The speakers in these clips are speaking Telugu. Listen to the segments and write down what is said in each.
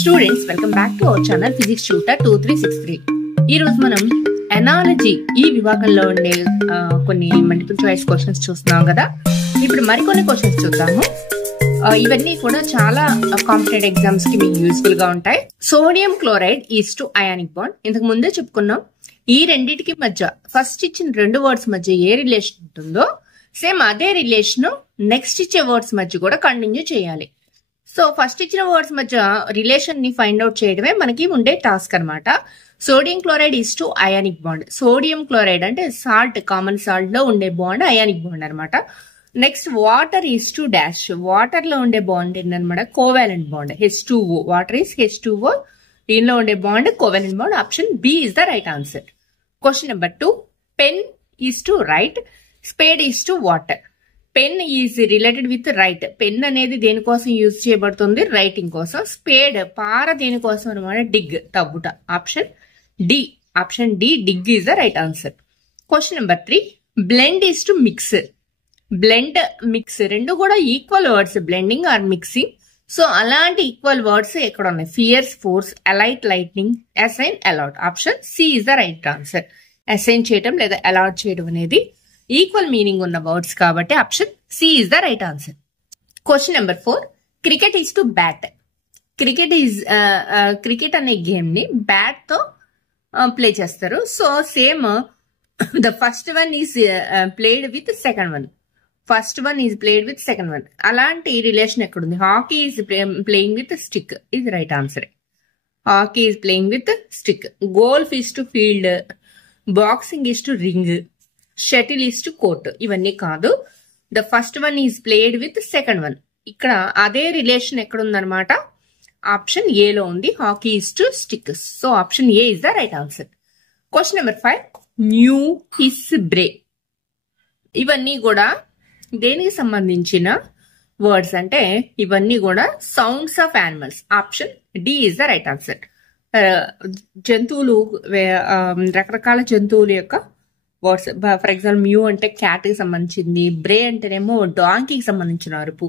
Students welcome back to our channel physics tutor 2363. ఈ రోజు మనం ఎనాలజీ ఈ విభాగంలో ఉండే కొన్ని మల్టిపుల్ చాయిస్ క్వశ్చన్స్ చూస్తున్నాం కదా. ఇప్పుడు మరికొన్ని క్వశ్చన్స్ చూద్దాము. ఇవన్నీ కూడా చాలా కాంపిటేటివ్ ఎగ్జామ్స్ కి మీకు యూస్ఫుల్ గా ఉంటాయి. Sodium chloride is to ionic bond ఇంతకు ముందే చెప్పుకున్నాం. ఈ రెండింటికి మధ్య ఫస్ట్ ఇచ్చిన రెండు వర్డ్స్ మధ్య ఏ రిలేషన్ ఉంటుందో సేమ్ అదే రిలేషన్ నెక్స్ట్ ఇచ్చే వర్డ్స్ మధ్య కూడా కంటిన్యూ చేయాలి. సో ఫస్ట్ ఇచ్చిన వర్డ్స్ మధ్య రిలేషన్ ని ఫైండ్ అవుట్ చేయడమే మనకి ఉండే టాస్క్ అనమాట. Sodium chloride is to ionic bond. Sodium chloride అంటే సాల్ట్, కామన్ సాల్ట్ లో ఉండే బాండ్ అయానిక్ బాండ్ అనమాట. Next water is to dash. Water లో ఉండే బాండ్ ఏంటనమాట covalent bond H2O. Water is H2O. దీనిలో ఉండే bond covalent bond. Option B is the right answer. Question number 2. Pen is to write, spade is to water. Pen is related with write. పెన్ అనేది దేనికోసం యూజ్ చేయబడుతుంది? రైటింగ్ కోసం. స్పేడ్ పార దేనికోసం అనమాట? డిగ్, తవ్వుట. Option D dig is the right answer. Question number 3. Blend is to mix. Blend, mix రెండు కూడా equal words, blending or mixing. So అలాంటి ఈక్వల్ వర్డ్స్ ఎక్కడ ఉన్నాయి? Fierce, force, alight, lightning, assign, allot. Option C is the right answer. Assign చేయడం లేదా అలాట్ చేయడం అనేది ఈక్వల్ మీనింగ్ ఉన్న వర్డ్స్ కాబట్టి option C is the right answer. Question number 4. Cricket is to bat. Cricket అనే గేమ్ ని బ్యాట్ తో ప్లే చేస్తారు. So same the first one is played with second one. అలాంటి రిలేషన్ ఎక్కడుంది? Hockey is playing with stick. ఇది right answer. Hockey is playing with stick. Golf is to field, boxing is to ring, shuttle is to court. ఇవన్నీ కాదు. The first one is played with second one. ఇక్కడ అదే రిలేషన్ ఎక్కడుందనమాట? ఆప్షన్ ఏ లో ఉంది. Hockey is to stick. So option A is the right answer. Question number 5. Mew, hiss, bray. ఇవన్నీ కూడా దేనికి సంబంధించిన వర్డ్స్ అంటే ఇవన్నీ కూడా sounds of animals. Option D is the right answer. జంతువులు, రకరకాల జంతువుల యొక్క వర్డ్స్. ఫర్ ఎగ్జాంపుల్ మ్యూ అంటే క్యాట్ కి సంబంధించింది, బ్రే అంటేనేమో డాంకీకి సంబంధించిన అరుపు.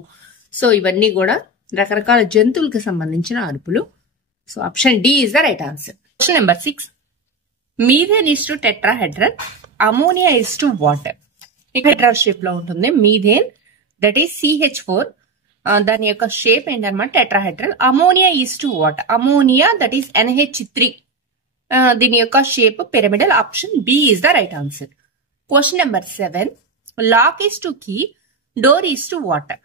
సో ఇవన్నీ కూడా రకరకాల జంతువులకు సంబంధించిన అరుపులు. So option D is the right answer. Question number 6. Methane is to tetrahedron, ammonia is to water. Hedra shape లో ఉంటుంది మీథేన్, దట్ ఈస్ CH4. దాని యొక్క షేప్ ఏంటన్నమాట? Tetrahedral. Ammonia is to water. Ammonia that is NH3. దీని యొక్క shape pyramidal. Option B is the right answer. Question number 7. Lock is to key, door is to water.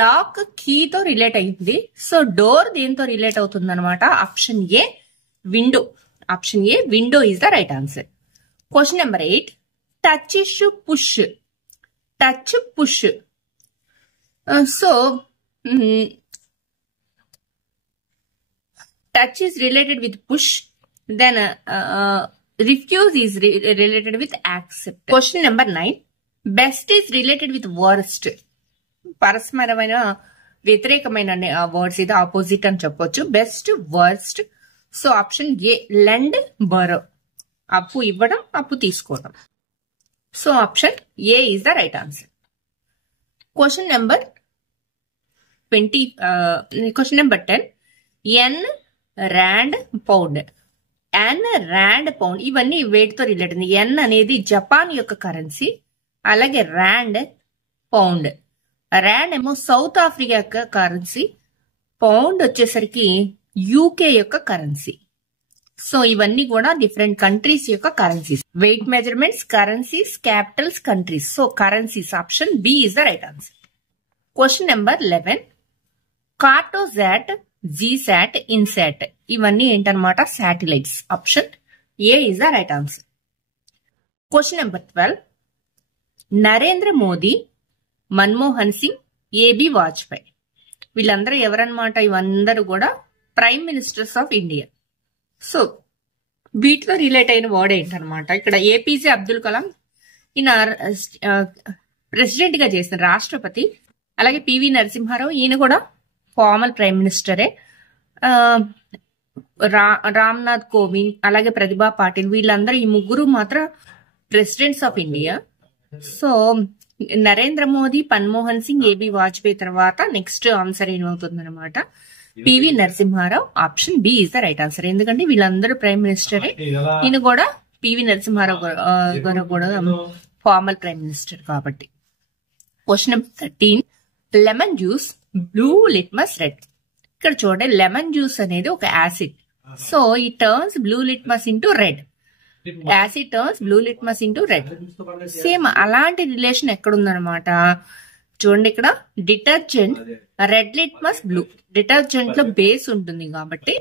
Lock కీతో రిలేట్ అయింది. సో డోర్ దేంతో రిలేట్ అవుతుంది అనమాట? Option A window. Option A window is the right answer. Question number 8. Touch is to push. Touch, push. So touch is related with push, then refuse is related with accept. Question number 9. Best is related with worst. పరస్పరమైన వ్యతిరేకమైన వర్డ్స్, ఇది ఆపోజిట్ అని చెప్పొచ్చు. Best, worst. So option A lend, borrow. అప్పు ఇవ్వడం, అప్పు తీసుకోవడం. So option A is the right answer. Question number 10. Yen rand, pound. Yen rand, pound ఇవన్నీ వేటితో రిలేటెడ్? ఎన్ అనేది జపాన్ యొక్క కరెన్సీ, అలాగే ర్యాండ్, పౌండ్. ర్యాండ్ ఏమో సౌత్ ఆఫ్రికా యొక్క కరెన్సీ, పౌండ్ వచ్చేసరికి UK యొక్క కరెన్సీ. సో ఇవన్నీ కూడా డిఫరెంట్ కంట్రీస్ యొక్క currencies. Weight measurements, currencies, Capitals, countries. So currencies. Option B is the right answer. Question number 11. Cartosat, GSAT, INSAT ఇవన్నీ ఏంటనమాట? Satellites. Option A is the right answer. Question number 12. Narendra Modi, Manmohan Singh, AB Vajpayee వీళ్ళందరూ ఎవరన్నమాట? ఇవందరూ కూడా prime ministers of India. So వీటితో రిలేట్ అయిన వర్డ్ ఏంటనమాట? ఇక్కడ APJ అబ్దుల్ కలాం, ఈయన ప్రెసిడెంట్ గా చేసిన రాష్ట్రపతి. అలాగే PV నరసింహారావు, ఈయన కూడా ఫార్మర్ ప్రైమ్ మినిస్టరే. రామ్నాథ్ కోవింద్, అలాగే ప్రతిభా పాటిల్ వీళ్ళందరూ, ఈ ముగ్గురు మాత్రం presidents of India. So Narendra Modi, Manmohan Singh, AB Vajpayee తర్వాత నెక్స్ట్ ఆన్సర్ ఏమవుతుంది అనమాట? PV Narasimha Rao. Option B is the right answer. ఎందుకంటే వీళ్ళందరూ ప్రైమ్ మినిస్టరే. ఈయన కూడా పివి నరసింహారావు గారు కూడా ఫార్మర్ ప్రైమ్ మినిస్టర్ కాబట్టి. Question number 13, lemon juice blue litmus red. ఇక్కడ చూడండి, లెమన్ జ్యూస్ అనేది ఒక యాసిడ్. సో ఈ turns blue litmus into red. Acid turns blue litmus into red. Same అలాంటి రిలేషన్ ఎక్కడుందనమాట చూడండి. ఇక్కడ detergent red litmus blue. Detergent లో బేస్ ఉంటుంది కాబట్టి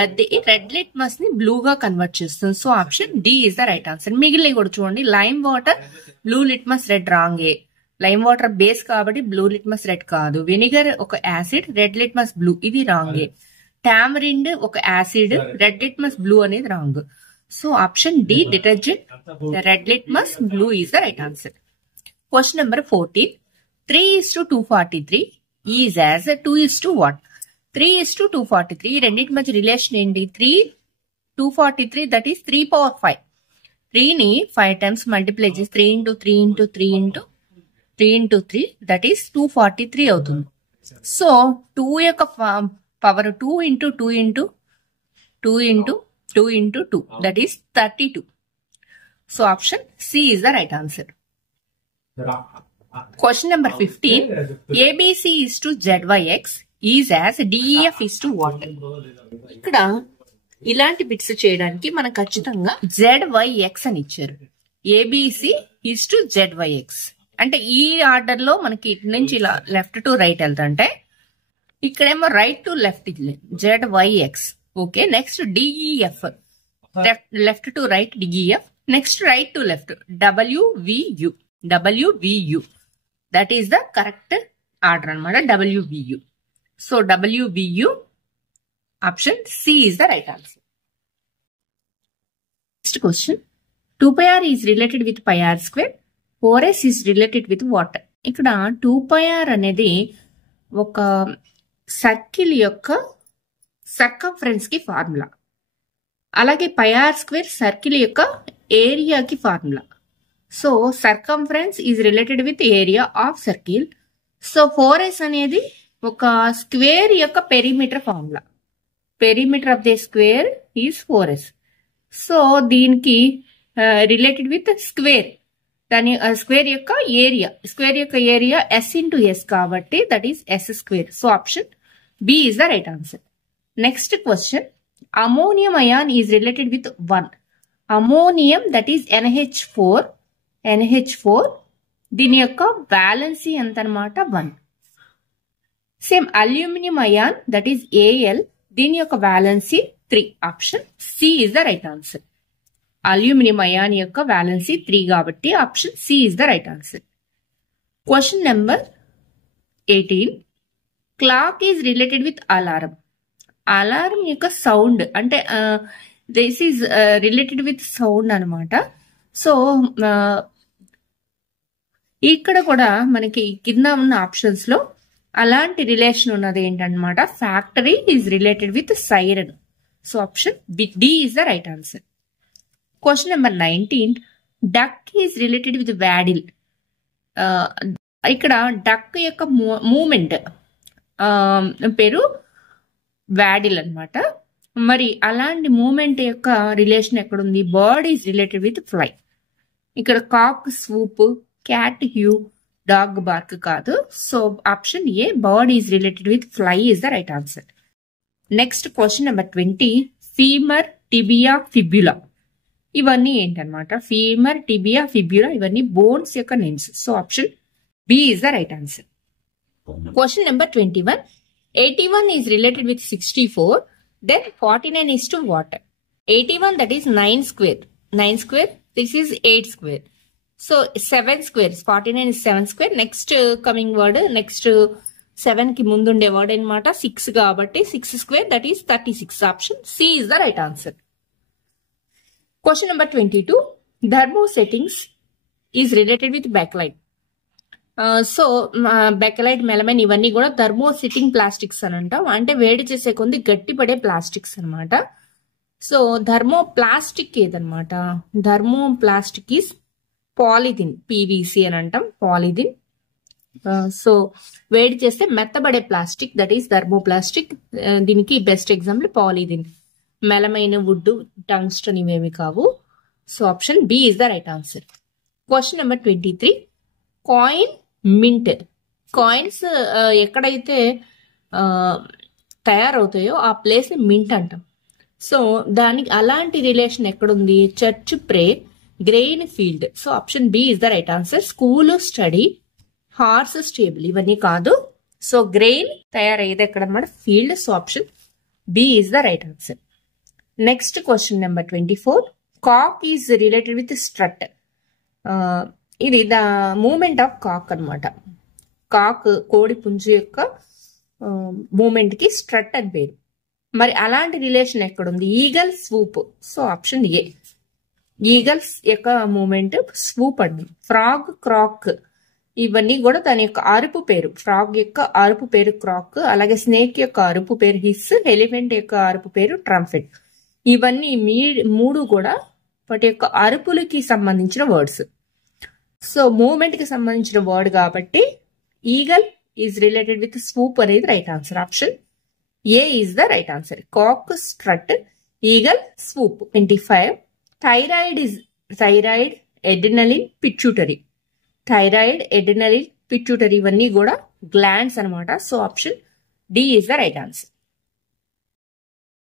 అది రెడ్ లిట్మస్ ని బ్లూ గా కన్వర్ట్ చేస్తుంది. So option D is the right answer. మిగిలిన కూడా చూడండి, lime water blue litmus red రాంగే. లైమ్ వాటర్ బేస్ కాబట్టి బ్లూ లిట్మస్ రెడ్ కాదు. వెనిగర్ ఒక యాసిడ్, రెడ్ లిట్మస్ బ్లూ, ఇది రాంగే. టామరిండ్ ఒక యాసిడ్, రెడ్ లిట్మస్ బ్లూ అనేది wrong. So option D detergent red litmus blue is the right answer. Question number 14, 3:243 is as 2:1. 3:243 ఈ రెండింటి మధ్య రిలేషన్ ఏంటి? 3:243 దట్ ఈస్ 3 power 5. 3ని 5 times మల్టిప్లై చేసి 3 into 3 into 3 into 3 into 3 that is 243 అవుతుంది. సో 2 యొక్క power 2 into 2 into 2 into 2 into 2 that is 32. So option C is the right answer. Question number 15, ABC is to ZYX is as DEF is to what? ఇక్కడ ఇలాంటి బిట్స్ చేయడానికి మనం ఖచ్చితంగా ZYX అని ఇచ్చారు. ABC is to ZYX అంటే ఈ ఆర్డర్ లో మనకి ఇటు నుంచి ఇలా లెఫ్ట్ టు రైట్ వెళ్తుంటే ఇక్కడేమో right to left ZYX. Okay, next DEF left to right DEF. Next right to left WVU. That is the correct order anamata, WVU. So WVU option C is the right answer. Next question, 2 pi r is related with pi r square. 4s is related with what? ఇక్కడ 2 pi r అనేది ఒక సర్కిల్ యొక్క సర్కంఫరెన్స్ కి ఫార్ములా. అలాగే pi r స్క్వేర్ సర్కిల్ యొక్క ఏరియాకి formula. So circumference is related with area of circle. So 4s అనేది ఒక స్క్వేర్ యొక్క perimeter formula. Perimeter of the square is 4s. So దీనికి రిలేటెడ్ విత్ స్క్వేర్, దాని స్క్వేర్ యొక్క ఏరియా s ఇంటూ ఎస్ కాబట్టి that is s square. So option B is the right answer. Next question, ammonium ion is related with 1. Ammonium that is NH4 దీని యొక్క బ్యాలెన్సీ ఎంత అనమాట? 1. Same aluminium ion that is Al దీని యొక్క valency 3. Option C is the right answer. Aluminium ion యొక్క బ్యాలెన్సీ 3 కాబట్టి option C is the right answer. Question number 18, clock is related with alarm. Alarm యొక్క సౌండ్ అంటే this is related with sound అనమాట. సో ఇక్కడ కూడా మనకి కింద ఉన్న ఆప్షన్స్ లో అలాంటి రిలేషన్ ఉన్నది ఏంటన్నమాట, factory is related with siren. So option D is the right answer. Question number 19, duck is related with waddle. ఇక్కడ డక్ యొక్క మూమెంట్ పేరు వ్యాడిల్ అనమాట. మరి అలాంటి మూమెంట్ యొక్క రిలేషన్ ఎక్కడుంది? Bird is related with fly. ఇక్కడ cock swoop, cat mew, dog bark కాదు. So option A bird is related with fly is the right answer. Next question number 20, femur, tibia, fibula ఇవన్నీ ఏంటనమాట? ఫీమర్, టిబియా, ఫిబ్యులా ఇవన్నీ బోన్స్ యొక్క names. So option B is the right answer. Question number 21, 81 is related with 64. Then 49 is to what? 81 that is 9 square. 9 square. This is 8 square. So 7 square. 49 is 7 square. Next coming word. Next 7 ki mundunde word anamata 6 kabatti 6 square that is 36. Option C is the right answer. Question number 22. Thermo settings is related with backlight. So Bakelite, melamine ఇవన్నీ కూడా థర్మో సిట్టింగ్ ప్లాస్టిక్స్ అని అంటాం. అంటే వేడి చేసే కొంది గట్టిపడే ప్లాస్టిక్స్ అనమాట. సో థర్మో ప్లాస్టిక్ ఏదనమాట? Thermoplastic is polythene, PVC అని అంటాం. పాలిథిన్ సో వేడి చేస్తే మెత్తబడే ప్లాస్టిక్, దట్ ఈస్ థర్మోప్లాస్టిక్. దీనికి best example polythene. Melamine wood, tungsten ఇవేమి కావు. So option B is the right answer. Question number 23. Coin mint. Coins ఎక్కడైతే తయారవుతాయో ఆ ప్లేస్ ని మింట్ అంటాం. సో దానికి అలాంటి రిలేషన్ ఎక్కడుంది? Church, pray, grain, field. So option B is the right answer. School, study, horse, stable ఇవన్నీ కాదు. సో గ్రెయిన్ తయారయ్యేది ఎక్కడ అన్నమాట? Field. So option B is the right answer. Next question number 24. Cock is related with strut. ఇది ద మూమెంట్ ఆఫ్ కాక్ అనమాట. కాక్ కోడి పుంజు యొక్క మూమెంట్ కి స్ట్రట్ అని పేరు. మరి అలాంటి రిలేషన్ ఎక్కడుంది? Eagle, swoop. So option A. Eagles యొక్క మూమెంట్ స్వూప్ అండి. ఫ్రాగ్, క్రాక్ ఇవన్నీ కూడా దాని యొక్క అరుపు పేరు. ఫ్రాగ్ యొక్క అరుపు పేరు క్రాక్, అలాగే స్నేక్ యొక్క అరుపు పేరు హిస్, ఎలిఫెంట్ యొక్క అరుపు పేరు ట్రంఫెట్. ఇవన్నీ మూడు కూడా వాటి యొక్క అరుపులకి సంబంధించిన వర్డ్స్. సో మూమెంట్ కి సంబంధించిన వర్డ్ కాబట్టి eagle is related with swoop అనేది right answer. Option A is the right answer. Cock, strut, eagle, swoop. 25. Thyroid, adrenaline, pituitary. Thyroid, adrenaline, pituitary ఇవన్నీ కూడా గ్లాండ్స్ అనమాట. So option D is the right answer.